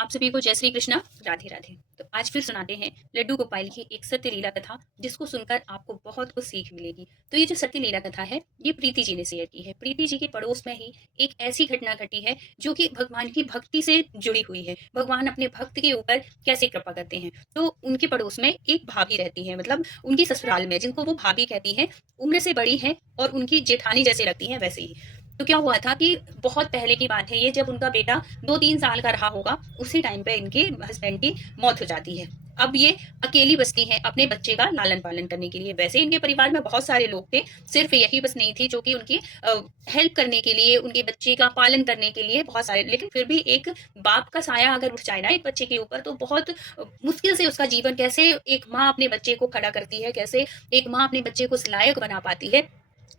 आप सभी को जय श्री कृष्णा, राधे राधे। तो आज फिर सुनाते हैं लड्डू गोपाल की एक सत्य लीला कथा, जिसको सुनकर आपको बहुत कुछ सीख मिलेगी। तो ये जो सत्य लीला कथा है, ये प्रीति जी ने शेयर की है। प्रीति जी के पड़ोस में ही एक ऐसी घटना घटी है जो कि भगवान की भक्ति से जुड़ी हुई है। भगवान अपने भक्त के ऊपर कैसे कृपा करते हैं। तो उनके पड़ोस में एक भाभी रहती है, मतलब उनकी ससुराल में, जिनको वो भाभी कहती है, उम्र से बड़ी है और उनकी जेठानी जैसे लगती है वैसे ही। तो क्या हुआ था कि बहुत पहले की बात है ये, जब उनका बेटा 2-3 साल का रहा होगा, उसी टाइम पे इनके हस्बैंड की मौत हो जाती है। अब ये अकेली बचती हैं अपने बच्चे का लालन पालन करने के लिए। वैसे इनके परिवार में बहुत सारे लोग थे, सिर्फ यही बस नहीं थी जो कि उनकी हेल्प करने के लिए, उनके बच्चे का पालन करने के लिए बहुत सारे। लेकिन फिर भी एक बाप का साया अगर उठ जाए ना एक बच्चे के ऊपर, तो बहुत मुश्किल से उसका जीवन, कैसे एक माँ अपने बच्चे को खड़ा करती है, कैसे एक माँ अपने बच्चे को इस लायक बना पाती है,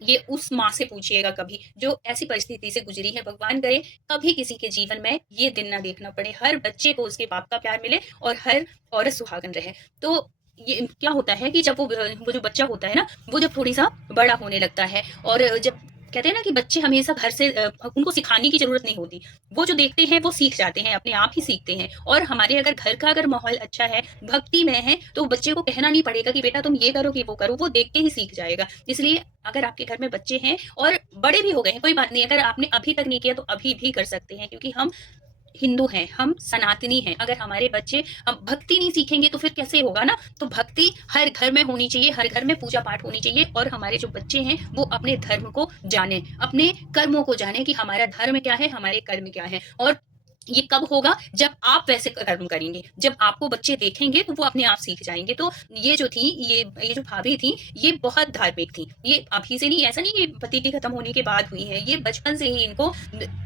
ये उस माँ से पूछिएगा कभी जो ऐसी परिस्थिति से गुजरी है। भगवान करे कभी किसी के जीवन में ये दिन ना देखना पड़े, हर बच्चे को उसके बाप का प्यार मिले और हर औरत सुहागन रहे। तो ये क्या होता है कि जब वो जो बच्चा होता है ना, वो जब थोड़ी सा बड़ा होने लगता है, और जब कहते हैं ना कि बच्चे हमेशा घर से उनको सिखाने की जरूरत नहीं होती, वो जो देखते हैं वो सीख जाते हैं, अपने आप ही सीखते हैं। और हमारे अगर घर का अगर माहौल अच्छा है, भक्ति में है, तो बच्चे को कहना नहीं पड़ेगा कि बेटा तुम ये करो कि वो करो, वो देख के ही सीख जाएगा। इसलिए अगर आपके घर में बच्चे हैं और बड़े भी हो गए हैं, कोई बात नहीं, अगर आपने अभी तक नहीं किया तो अभी भी कर सकते हैं, क्योंकि हम हिंदू हैं, हम सनातनी हैं। अगर हमारे बच्चे हम भक्ति नहीं सीखेंगे तो फिर कैसे होगा ना। तो भक्ति हर घर में होनी चाहिए, हर घर में पूजा पाठ होनी चाहिए, और हमारे जो बच्चे हैं वो अपने धर्म को जाने, अपने कर्मों को जाने कि हमारा धर्म क्या है, हमारे कर्म क्या है। और ये कब होगा, जब आप वैसे कर्म करेंगे, जब आपको बच्चे देखेंगे तो वो अपने आप सीख जाएंगे। तो ये जो थी, ये जो भाभी थी, ये बहुत धार्मिक थी। ये अभी से नहीं, ऐसा नहीं कि पति की खत्म होने के बाद हुई है, ये बचपन से ही इनको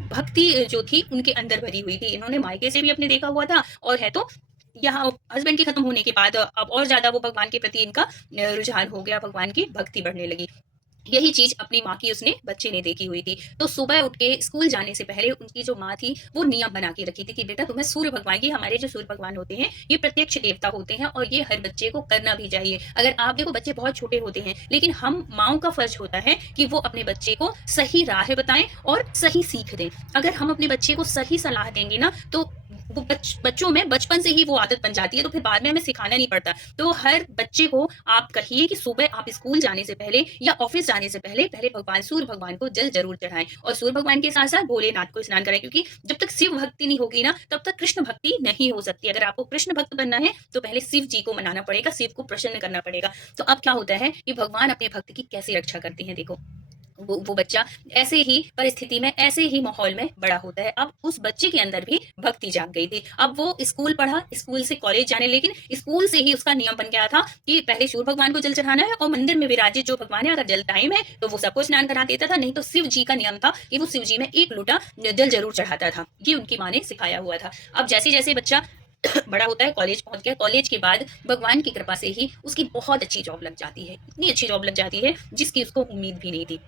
भक्ति जो थी उनके अंदर भरी हुई थी। इन्होंने मायके से भी अपने देखा हुआ था, और है तो यहाँ हस्बैंड की खत्म होने के बाद अब और ज्यादा वो भगवान के प्रति इनका रुझान हो गया, भगवान की भक्ति बढ़ने लगी। यही चीज अपनी माँ की उसने बच्चे ने देखी हुई थी। तो सुबह उठ के स्कूल जाने से पहले उनकी जो माँ थी वो नियम बना के रखी थी कि बेटा तुम्हें सूर्य भगवान की, हमारे जो सूर्य भगवान होते हैं ये प्रत्यक्ष देवता होते हैं, और ये हर बच्चे को करना भी चाहिए। अगर आप देखो, बच्चे बहुत छोटे होते हैं, लेकिन हम माओ का फर्ज होता है कि वो अपने बच्चे को सही राह बताएं और सही सीख दें। अगर हम अपने बच्चे को सही सलाह देंगे ना, तो वो बच्चों में बचपन से ही वो आदत बन जाती है, तो फिर बाद में हमें सिखाना नहीं पड़ता। तो हर बच्चे को आप कहिए कि सुबह आप स्कूल जाने से पहले या ऑफिस जाने से पहले पहले भगवान सूर्य भगवान को जल जरूर चढ़ाएं, और सूर्य भगवान के साथ साथ भोलेनाथ को स्नान करें, क्योंकि जब तक शिव भक्ति नहीं होगी ना, तब तक कृष्ण भक्ति नहीं हो सकती। अगर आपको कृष्ण भक्त बनना है तो पहले शिव जी को मनाना पड़ेगा, शिव को प्रसन्न करना पड़ेगा। तो अब क्या होता है कि भगवान अपने भक्त की कैसे रक्षा करते हैं, देखो। वो बच्चा ऐसे ही परिस्थिति में, ऐसे ही माहौल में बड़ा होता है। अब उस बच्चे के अंदर भी भक्ति जाग गई थी। अब वो स्कूल पढ़ा, स्कूल से कॉलेज जाने, लेकिन स्कूल से ही उसका नियम बन गया था कि पहले सूर्य भगवान को जल चढ़ाना है, और मंदिर में विराजित जो भगवान है, अगर जल टाइम है तो वो सबको स्नान करा देता था, नहीं तो शिव जी का नियम था कि वो शिव जी में एक लोटा जल जरूर चढ़ाता था। ये उनकी माँ ने सिखाया हुआ था। अब जैसे जैसे बच्चा बड़ा होता है, कॉलेज पहुंच गया, कॉलेज के बाद भगवान की कृपा से ही उसकी बहुत अच्छी जॉब लग जाती है, इतनी अच्छी जॉब लग जाती है जिसकी उसको उम्मीद भी नहीं थी।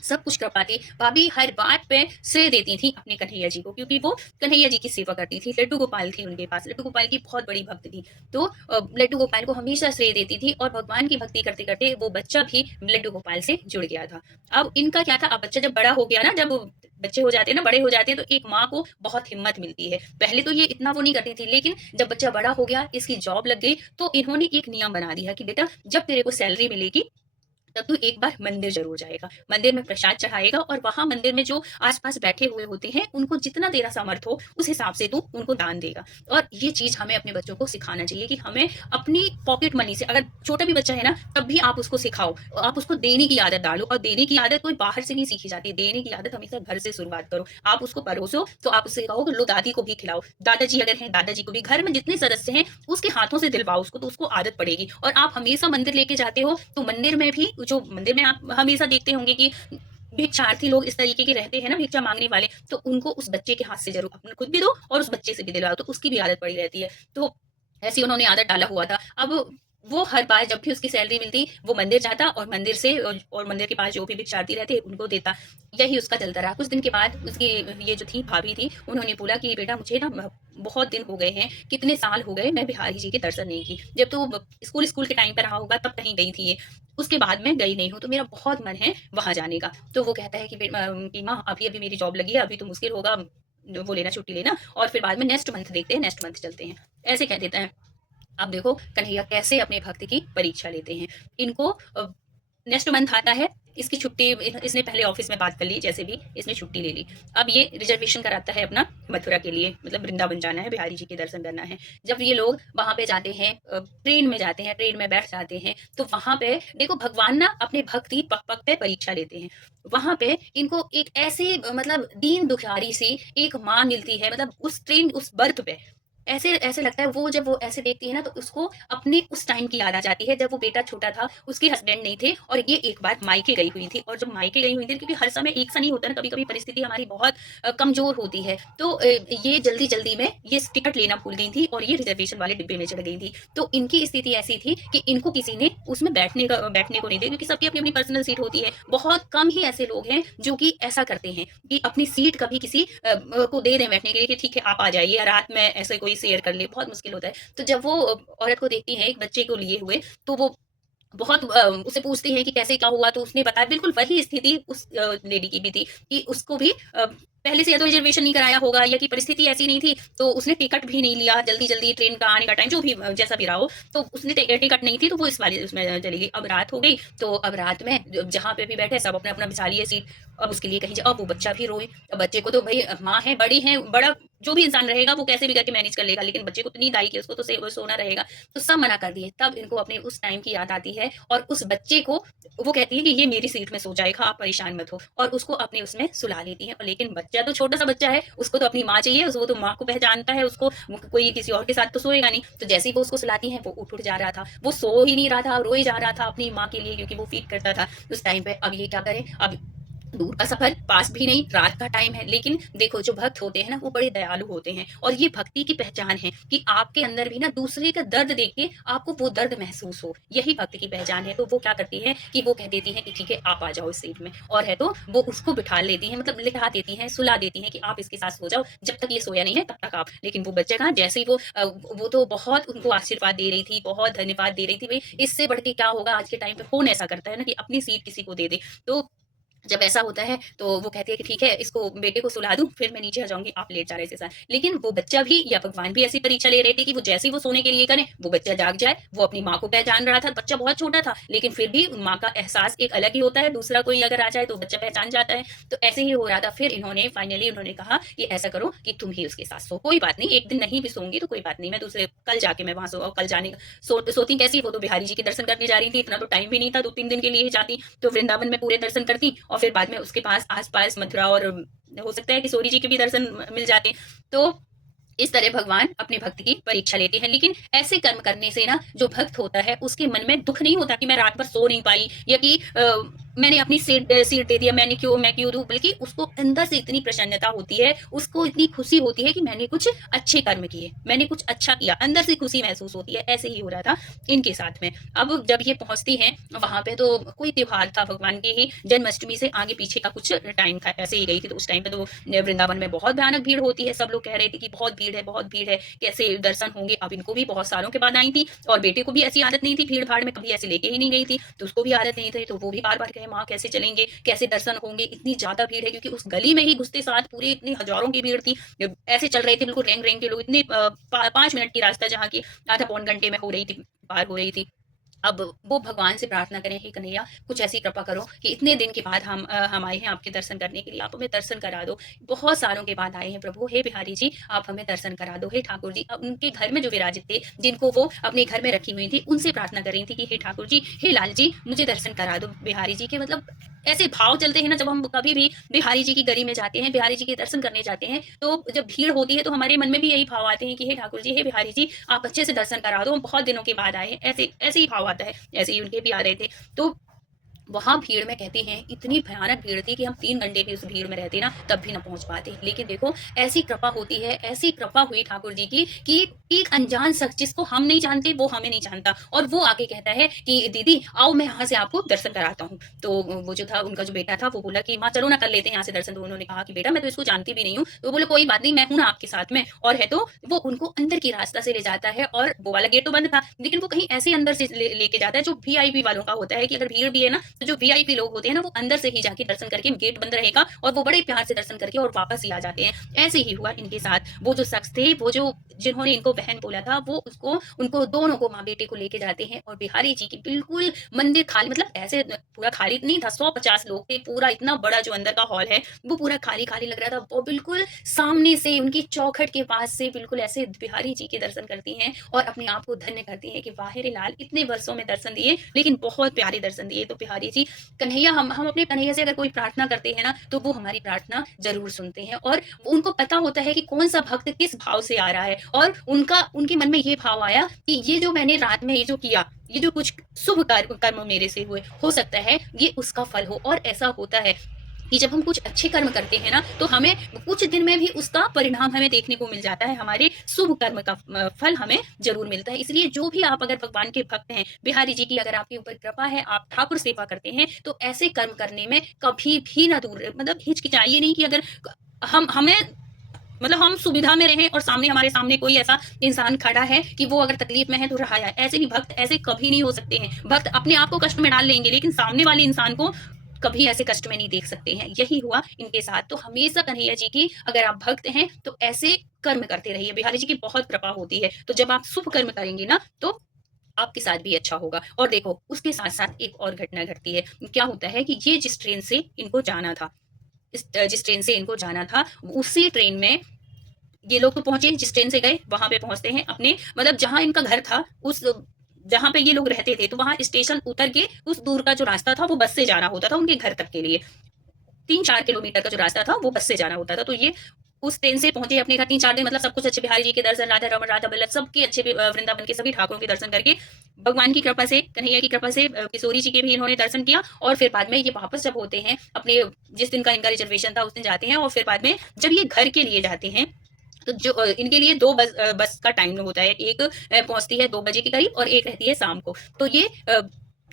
सब कुछ कर पाती। भाभी हर बात पे श्रेय देती थी अपने कन्हैया जी को, क्योंकि वो कन्हैया जी की सेवा करती थी। लड्डू गोपाल थी उनके पास, लड्डू गोपाल की बहुत बड़ी भक्त थी। तो लड्डू गोपाल को हमेशा श्रेय देती थी, और भगवान की भक्ति करते करते वो बच्चा भी लड्डू गोपाल से जुड़ गया था। अब इनका क्या था, अब बच्चा जब बड़ा हो गया ना, जब बच्चे हो जाते हैं ना, बड़े हो जाते हैं, तो एक माँ को बहुत हिम्मत मिलती है। पहले तो ये इतना वो नहीं करती थी, लेकिन जब बच्चा बड़ा हो गया, इसकी जॉब लग गई, तो इन्होंने एक नियम बना दिया कि बेटा जब तेरे को सैलरी मिलेगी तब तू एक बार मंदिर जरूर जाएगा, मंदिर में प्रसाद चढ़ाएगा, और वहां मंदिर में जो आसपास बैठे हुए होते हैं उनको जितना तेरा सामर्थ हो उस हिसाब से तू उनको दान देगा। और ये चीज हमें अपने बच्चों को सिखाना चाहिए कि हमें अपनी पॉकेट मनी से, अगर छोटा भी बच्चा है ना तब भी आप उसको सिखाओ, आप उसको देने की आदत डालो। और देने की आदत कोई बाहर से नहीं सीखी जाती, देने की आदत हमेशा घर से शुरुआत करो। आप उसको परोसो तो आप उससे कहो कि लो दादी को भी खिलाओ, दादाजी अगर हैं दादाजी को भी, घर में जितने सदस्य हैं उसके हाथों से दिलवाओ उसको, तो उसको आदत पड़ेगी। और आप हमेशा मंदिर लेके जाते हो, तो मंदिर में भी, जो मंदिर में आप हमेशा देखते होंगे कि भिक्षार्थी लोग इस तरीके के रहते हैं ना, भिक्षा मांगने वाले, तो उनको उस बच्चे के हाथ से जरूर अपने खुद भी दो और उस बच्चे से भी दिलवाओ, तो उसकी भी आदत पड़ी रहती है। तो ऐसी उन्होंने आदत डाला हुआ था। अब वो हर बार जब भी उसकी सैलरी मिलती वो मंदिर जाता, और मंदिर से और मंदिर के पास जो भी भिक्षार्थी रहते उनको देता। यही उसका चलता रहा। कुछ दिन के बाद उसकी ये जो थी भाभी थी, उन्होंने बोला कि बेटा मुझे ना बहुत दिन हो गए हैं, कितने साल हो गए मैं बिहारी जी के दर्शन नहीं की। जब तो स्कूल स्कूल के टाइम पर रहा होगा तब कहीं गई थी ये, उसके बाद मैं गई नहीं हूँ, तो मेरा बहुत मन है वहां जाने का। तो वो कहता है कि माँ अभी अभी मेरी जॉब लगी है, अभी तो मुश्किल होगा, वो लेना, छुट्टी लेना, और फिर बाद में नेक्स्ट मंथ देखते हैं, नेक्स्ट मंथ चलते हैं, ऐसे कह देता है। अब देखो कन्हैया कैसे अपने भक्त की परीक्षा लेते हैं। इनको नेक्स्ट मंथ आता है, इसकी छुट्टी इसने पहले ऑफिस में बात कर ली, जैसे भी इसने छुट्टी ले ली। अब ये रिजर्वेशन कराता है अपना मथुरा के लिए, मतलब वृंदावन जाना है, बिहारी जी के दर्शन करना है। जब ये लोग वहां पे जाते हैं, ट्रेन में जाते हैं, ट्रेन में बैठ जाते हैं, तो वहां पे देखो भगवान ना अपने भक्त की पग पग पे परीक्षा लेते हैं। वहां पे इनको एक ऐसे मतलब दीन दुखियारी सी एक माँ मिलती है, मतलब उस ट्रेन उस बर्थ पे ऐसे ऐसे लगता है, वो जब वो ऐसे देखती है ना, तो उसको अपने उस टाइम की याद आ जाती है, जब वो बेटा छोटा था, उसके हस्बैंड नहीं थे, और ये एक बार मायके गई हुई थी। और जब मायके गई हुई थी, क्योंकि हर समय एक सा नहीं होता ना, कभी कभी परिस्थिति हमारी बहुत कमजोर होती है, तो ये जल्दी जल्दी में ये टिकट लेना भूल गई थी, और ये रिजर्वेशन वाले डिब्बे में चढ़ गई थी। तो इनकी स्थिति ऐसी थी कि इनको किसी ने उसमें बैठने को नहीं दिया, क्योंकि सबकी अपनी अपनी पर्सनल सीट होती है। बहुत कम ही ऐसे लोग हैं जो कि ऐसा करते हैं कि अपनी सीट कभी किसी को दे दें बैठने के लिए, कि ठीक है आप आ जाइए, या रात में ऐसे कोई शेयर कर ले, बहुत मुश्किल होता है। तो जब वो औरत को देखती है एक बच्चे को लिए हुए, तो वो बहुत उससे पूछती है कि कैसे क्या हुआ, तो उसने बताया बिल्कुल वही स्थिति उस लेडी की भी थी, कि उसको भी पहले से या तो रिजर्वेशन नहीं कराया होगा, या कि परिस्थिति ऐसी नहीं थी, तो उसने टिकट भी नहीं लिया, जल्दी जल्दी ट्रेन का आने का टाइम जो भी जैसा भी रहा हो, तो उसने टिकट नहीं थी, तो वो इस वाले उसमें चली गई। अब रात हो गई, तो अब रात में जहाँ पे भी बैठे सब अपना अपना बिछा लिए सीट, अब उसके लिए कहीं अब वो बच्चा भी रोए। अब बच्चे को तो भाई माँ है, बड़ी है, बड़ा जो भी इंसान रहेगा वो कैसे भी करके मैनेज कर लेगा, लेकिन बच्चे को तो नींद आई कि उसको तो सोना रहेगा, तो सब मना कर दिए। तब इनको अपने उस टाइम की याद आती है, और उस बच्चे को वो कहती है कि ये मेरी सीट में सो जाएगा, आप परेशान मत हो, और उसको अपने उसमें सुला लेती है। और लेकिन बच्चा तो छोटा सा बच्चा है, उसको तो अपनी माँ चाहिए, उसको तो माँ को पहचानता है, उसको कोई किसी और के साथ तो सोएगा नहीं। तो जैसे ही वो उसको सुलाती है, वो उठ जा रहा था, वो सो ही नहीं रहा था, रोए जा रहा था अपनी माँ के लिए, क्योंकि वो फीड करता था उस टाइम पे। अब ये क्या करे, अब दूर का सफर, पास भी नहीं, रात का टाइम है। लेकिन देखो जो भक्त होते हैं ना, वो बड़े दयालु होते हैं, और ये भक्ति की पहचान है कि आपके अंदर भी ना दूसरे का दर्द देख के आपको वो दर्द महसूस हो, यही भक्ति की पहचान है। तो वो क्या करती है कि वो कह देती है कि ठीक है आप आ जाओ इस सीट में, और है तो वो उसको बिठा लेती है, मतलब लिटा देती है, सुला देती है कि आप इसके साथ सो जाओ, जब तक ये सोया नहीं है तब तक आप। लेकिन वो बच्चे कहाँ, जैसे ही वो तो बहुत उनको आशीर्वाद दे रही थी, बहुत धन्यवाद दे रही थी, भाई इससे बढ़ के क्या होगा आज के टाइम पे, कौन ऐसा करता है ना कि अपनी सीट किसी को दे दे। तो जब ऐसा होता है, तो वो कहती है कि ठीक है इसको बेटे को सुला दूं, फिर मैं नीचे आ जाऊंगी, आप लेट जा रहे थे। लेकिन वो बच्चा भी या भगवान भी ऐसी परीक्षा ले रहे थे कि वो जैसे ही वो सोने के लिए करें, वो बच्चा जाग जाए। वो अपनी माँ को पहचान रहा था, बच्चा बहुत छोटा था, लेकिन फिर भी माँ का एहसास एक अलग ही होता है, दूसरा कोई अगर आ जाए तो बच्चा पहचान जाता है। तो ऐसे ही हो रहा था। फिर इन्होंने फाइनली उन्होंने कहा कि ऐसा करो कि तुम ही उसके साथ सो, कोई बात नहीं, एक दिन नहीं भी सोंगी तो कोई बात नहीं, मैं दूसरे कल जाके मैं वहां सो, कल जाने सोती कैसी, वो तो बिहारी जी के दर्शन करने जा रही थी, इतना तो टाइम भी नहीं था, 2-3 दिन के लिए ही जाती तो वृंदावन में पूरे दर्शन करती, और फिर बाद में उसके पास आस-पास मथुरा, और हो सकता है कि सोरी जी के भी दर्शन मिल जाते। तो इस तरह भगवान अपने भक्त की परीक्षा लेते हैं। लेकिन ऐसे कर्म करने से ना जो भक्त होता है उसके मन में दुख नहीं होता कि मैं रात भर सो नहीं पाई, या कि मैंने अपनी सीट दे दिया, मैं क्यों दूं, बल्कि उसको अंदर से इतनी प्रसन्नता होती है, उसको इतनी खुशी होती है कि मैंने कुछ अच्छे कर्म किए, मैंने कुछ अच्छा किया, अंदर से खुशी महसूस होती है। ऐसे ही हो रहा था इनके साथ में। अब जब ये पहुंचती हैं वहां पे, तो कोई त्योहार था भगवान के ही, जन्माष्टमी से आगे पीछे का कुछ टाइम था, ऐसे ही गई थी। तो उस टाइम पे तो वृंदावन में बहुत भयानक भीड़ होती है, सब लोग कह रहे थे कि बहुत भीड़ है, बहुत भीड़ है, कैसे दर्शन होंगे। अब इनको भी बहुत सालों के बाद आई थी, और बेटे को भी ऐसी आदत नहीं थी, भीड़ भाड़ में कभी ऐसे लेके ही नहीं गई थी, तो उसको भी आदत नहीं थी। तो वो भी बार बार कहे माँ कैसे चलेंगे, कैसे दर्शन होंगे, इतनी ज्यादा भीड़ है, क्योंकि उस गली में ही घुसते साथ पूरे इतनी हजारों की भीड़ थी। ऐसे चल रहे थे बिल्कुल रेंग रेंग के लोग, इतने 5 मिनट की रास्ता जहाँ की आधा पौन घंटे में हो रही थी, पार हो रही थी। अब वो भगवान से प्रार्थना करें, हे कन्हैया कुछ ऐसी कृपा करो कि इतने दिन के बाद हम आए हैं आपके दर्शन करने के लिए, आप हमें दर्शन करा दो। बहुत सालों के बाद आए हैं प्रभु, हे बिहारी जी आप हमें दर्शन करा दो। हे ठाकुर जी, अब उनके घर में जो विराजित थे, जिनको वो अपने घर में रखी हुई थी, उनसे प्रार्थना कर रही थी कि हे ठाकुर जी, हे लाल जी, मुझे दर्शन करा दो बिहारी जी के। मतलब ऐसे भाव चलते हैं ना, जब हम कभी भी बिहारी जी की गली में जाते हैं, बिहारी जी के दर्शन करने जाते हैं, तो जब भीड़ होती है तो हमारे मन में भी यही भाव आते हैं कि हे ठाकुर जी, हे बिहारी जी आप अच्छे से दर्शन करा दो, हम बहुत दिनों के बाद आए हैं, ऐसे ऐसे ही भाव आता है। ऐसे ही उनके भी आ रहे थे। तो वहाँ भीड़ में कहते हैं इतनी भयानक भीड़ थी कि हम 3 घंटे भी उस भीड़ में रहते ना तब भी ना पहुँच पाते। लेकिन देखो ऐसी कृपा होती है, ऐसी कृपा हुई ठाकुर जी की कि एक अनजान शख्स जिसको हम नहीं जानते वो हमें नहीं जानता, और वो आके कहता है कि दीदी आओ मैं यहाँ से आपको दर्शन कराता हूँ। तो वो जो था उनका जो बेटा था वो बोला कि माँ चलो ना कर लेते हैं यहाँ से दर्शन। तो उन्होंने कहा कि बेटा मैं तो इसको जानती भी नहीं हूँ। तो बोले कोई बात नहीं, मैं हूँ ना आपके साथ में। और है तो वो उनको अंदर की रास्ता से ले जाता है, और वो वाला गेट तो बंद था, लेकिन वो कहीं ऐसे अंदर से लेके जाता है जो VIP वालों का होता है कि अगर भीड़ भी है ना तो जो वीआईपी लोग होते हैं ना, वो अंदर से ही जाके दर्शन करके, गेट बंद रहेगा और वो बड़े प्यार से दर्शन करके और वापस ही आ जाते हैं। ऐसे ही हुआ इनके साथ। वो जो शख्स थे, वो जो जिन्होंने इनको बहन बोला था, वो उसको उनको दोनों को, माँ बेटे को लेके जाते हैं और बिहारी जी की बिल्कुल मंदिर खाली, मतलब ऐसे पूरा खाली नहीं था, 150 लोग थे, पूरा इतना बड़ा जो अंदर का हॉल है वो पूरा खाली खाली लग रहा था। वो बिल्कुल सामने से उनकी चौखट के पास से बिल्कुल ऐसे बिहारी जी के दर्शन करती हैं और अपने आप को धन्य करती हैं कि वाहिर लाल इतने वर्षों में दर्शन दिए, लेकिन बहुत प्यारे दर्शन दिए। तो बिहारी जी कन्हैया, हम अपने कन्हैया से अगर कोई प्रार्थना करते हैं ना, तो वो हमारी प्रार्थना जरूर सुनते हैं और उनको पता होता है कि कौन सा भक्त किस भाव से आ रहा है। और उनके मन में ये भाव आया कि ये जो मैंने रात में ये जो किया, ये जो कुछ शुभ कर्म मेरे से हुए, हो सकता है ये उसका फल हो। और ऐसा होता है कि जब हम कुछ अच्छे कर्म करते हैं ना, तो हमें कुछ दिन में भी उसका परिणाम हमें देखने को मिल जाता है, हमारे शुभ कर्म का फल हमें जरूर मिलता है। इसलिए जो भी आप अगर भगवान के भक्त हैं, बिहारी जी की अगर आपके ऊपर कृपा है, आप ठाकुर सेवा करते हैं, तो ऐसे कर्म करने में कभी भी ना दूर, मतलब हिचकिचाइए नहीं कि अगर हमें, मतलब हम सुविधा में रहें और सामने, हमारे सामने कोई ऐसा इंसान खड़ा है कि वो अगर तकलीफ में है तो रहा जाए। ऐसे नहीं, भक्त ऐसे कभी नहीं हो सकते हैं। भक्त अपने आप को कष्ट में डाल लेंगे, लेकिन सामने वाले इंसान को कभी ऐसे कष्ट में नहीं देख सकते हैं। यही हुआ इनके साथ। तो हमेशा कन्हैया जी की अगर आप भक्त हैं तो ऐसे कर्म करते रहिए। बिहारी जी की बहुत कृपा होती है। तो जब आप शुभ कर्म करेंगे ना, तो आपके साथ भी अच्छा होगा। और देखो, उसके साथ साथ एक और घटना घटती है। क्या होता है कि ये जिस ट्रेन से इनको जाना था, जिस ट्रेन से इनको जाना था, उसी ट्रेन में ये लोग तो पहुंचे, जिस ट्रेन से गए वहां पे पहुंचते हैं अपने, मतलब जहां इनका घर था, उस जहां पे ये लोग रहते थे, तो वहां स्टेशन उतर के उस दूर का जो रास्ता था वो बस से जाना होता था उनके घर तक के लिए। 3-4 किलोमीटर का जो रास्ता था वो बस से जाना होता था। तो ये उस ट्रेन से पहुंचे अपने घर, 3-4 दिन, मतलब सब कुछ अच्छे, बिहारी जी के दर्शन, राधा रमन, राधा बल्लभ, सबके अच्छे, वृंदावन के सभी ठाकुरों के दर्शन करके, भगवान की कृपा से, कन्हैया की कृपा से, किशोरी जी के भी इन्होंने दर्शन किया। और फिर बाद में ये वापस जब होते हैं अपने, जिस दिन का इनका रिजर्वेशन था उस दिन जाते हैं। और फिर बाद में जब ये घर के लिए जाते हैं, तो जो इनके लिए दो बस का टाइम होता है। एक पहुंचती है 2 बजे के करीब और एक रहती है शाम को। तो ये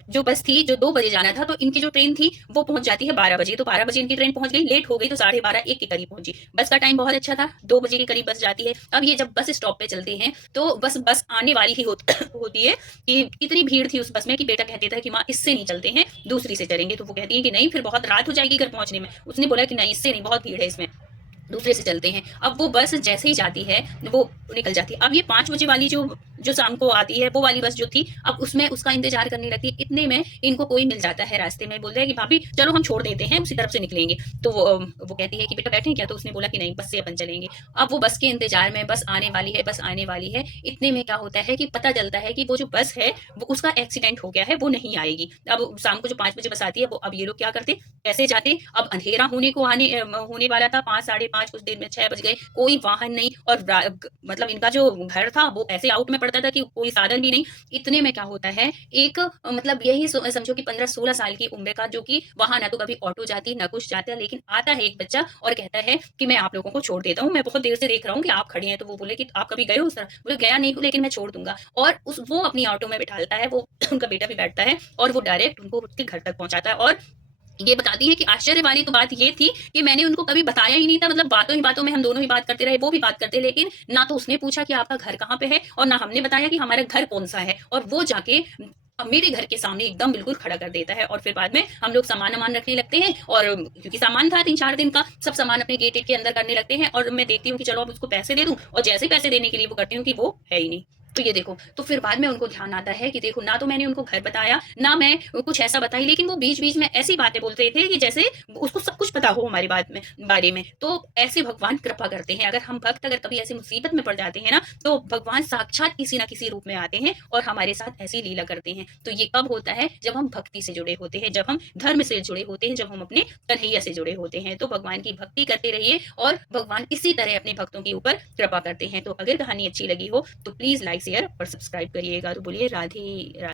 जो बस थी, जो 2 बजे जाना था, तो इनकी जो ट्रेन थी वो पहुंच जाती है 12 बजे। तो 12 बजे इनकी ट्रेन पहुंच गई, लेट हो गई तो 12:30-1 के करीब पहुंची। बस का टाइम बहुत अच्छा था, 2 बजे के करीब बस जाती है। अब ये जब बस स्टॉप पे चलते हैं तो बस आने वाली ही होती है कि इतनी भीड़ थी उस बस में कि बेटा कहते था कि माँ इससे नहीं चलते हैं, दूसरी से चलेंगे। तो वो कहती है कि नहीं, फिर बहुत रात हो जाएगी घर पहुंचने में। उसने बोला कि नहीं, इससे नहीं, बहुत भीड़ है इसमें, दूसरे से चलते हैं। अब वो बस जैसे ही जाती है वो निकल जाती है। अब ये 5 बजे वाली जो जो शाम को आती है, वो वाली बस जो थी, अब उसमें उसका इंतजार करने लगती है। इतने में इनको कोई मिल जाता है रास्ते में, बोलते हैं कि भाभी चलो हम छोड़ देते हैं, उसी तरफ से निकलेंगे। तो वो कहती है कि बेटा बैठे क्या? तो उसने बोला कि नहीं, बस से अपन चलेंगे। अब वो बस के इंतजार में, बस आने वाली है, बस आने वाली है। इतने में क्या होता है कि पता चलता है कि वो जो बस है वो, उसका एक्सीडेंट हो गया है, वो नहीं आएगी। अब शाम को जो 5 बजे बस आती है, वो, अब ये लोग क्या करते, कैसे जाते? अब अंधेरा होने वाला था, 5, 5:30, कुछ देर में 6 बज गए, कोई वाहन नहीं। और मतलब इनका जो घर था वो ऐसे आउट में पड़ता था कि कोई साधन भी नहीं। इतने में क्या होता है, एक मतलब यही समझो कि 15-16 साल की उम्र का, जो कि वहां ना तो कभी ऑटो जाती ना कुछ जाता, लेकिन आता है एक बच्चा और कहता है कि मैं आप लोगों को छोड़ देता हूँ, मैं बहुत देर से देख रहा हूँ कि आप खड़े हैं। तो वो बोले कि आप कभी गए हो उस तरह? बोले गया नहीं हूँ, लेकिन मैं छोड़ दूंगा। और वो अपनी ऑटो में बिठाता है, वो उनका बेटा भी बैठता है और वो डायरेक्ट उनको उसके घर तक पहुंचाता है। और ये बताती है कि आश्चर्य वाली तो बात ये थी कि मैंने उनको कभी बताया ही नहीं था, मतलब बातों ही बातों में हम दोनों ही बात करते रहे, वो भी बात करते, लेकिन ना तो उसने पूछा कि आपका घर कहाँ पे है और ना हमने बताया कि हमारा घर कौन सा है। और वो जाके मेरे घर के सामने एकदम बिल्कुल खड़ा कर देता है। और फिर बाद में हम लोग सामान रखने लगते हैं, और क्योंकि सामान था 3-4 दिन का, सब सामान अपने गेट के अंदर करने लगते हैं। और मैं देखती हूँ कि चलो अब उसको पैसे दे दूं, और जैसे पैसे देने के लिए वो करती हूँ कि वो है ही नहीं। तो ये देखो, तो फिर बाद में उनको ध्यान आता है कि देखो, ना तो मैंने उनको घर बताया, ना मैं कुछ ऐसा बताई, लेकिन वो बीच बीच में ऐसी बातें बोलते थे कि जैसे उसको सब कुछ पता हो हमारी बारे में। तो ऐसे भगवान कृपा करते हैं। अगर हम भक्त अगर कभी ऐसी मुसीबत में पड़ जाते हैं ना, तो भगवान साक्षात किसी ना किसी रूप में आते हैं और हमारे साथ ऐसी लीला करते हैं। तो ये कब होता है? जब हम भक्ति से जुड़े होते हैं, जब हम धर्म से जुड़े होते हैं, जब हम अपने कन्हैया से जुड़े होते हैं। तो भगवान की भक्ति करते रहिए और भगवान इसी तरह अपने भक्तों के ऊपर कृपा करते हैं। तो अगर कहानी अच्छी लगी हो तो प्लीज लाइक, शेयर और सब्सक्राइब करिएगा। तो बोलिए राधे राधे।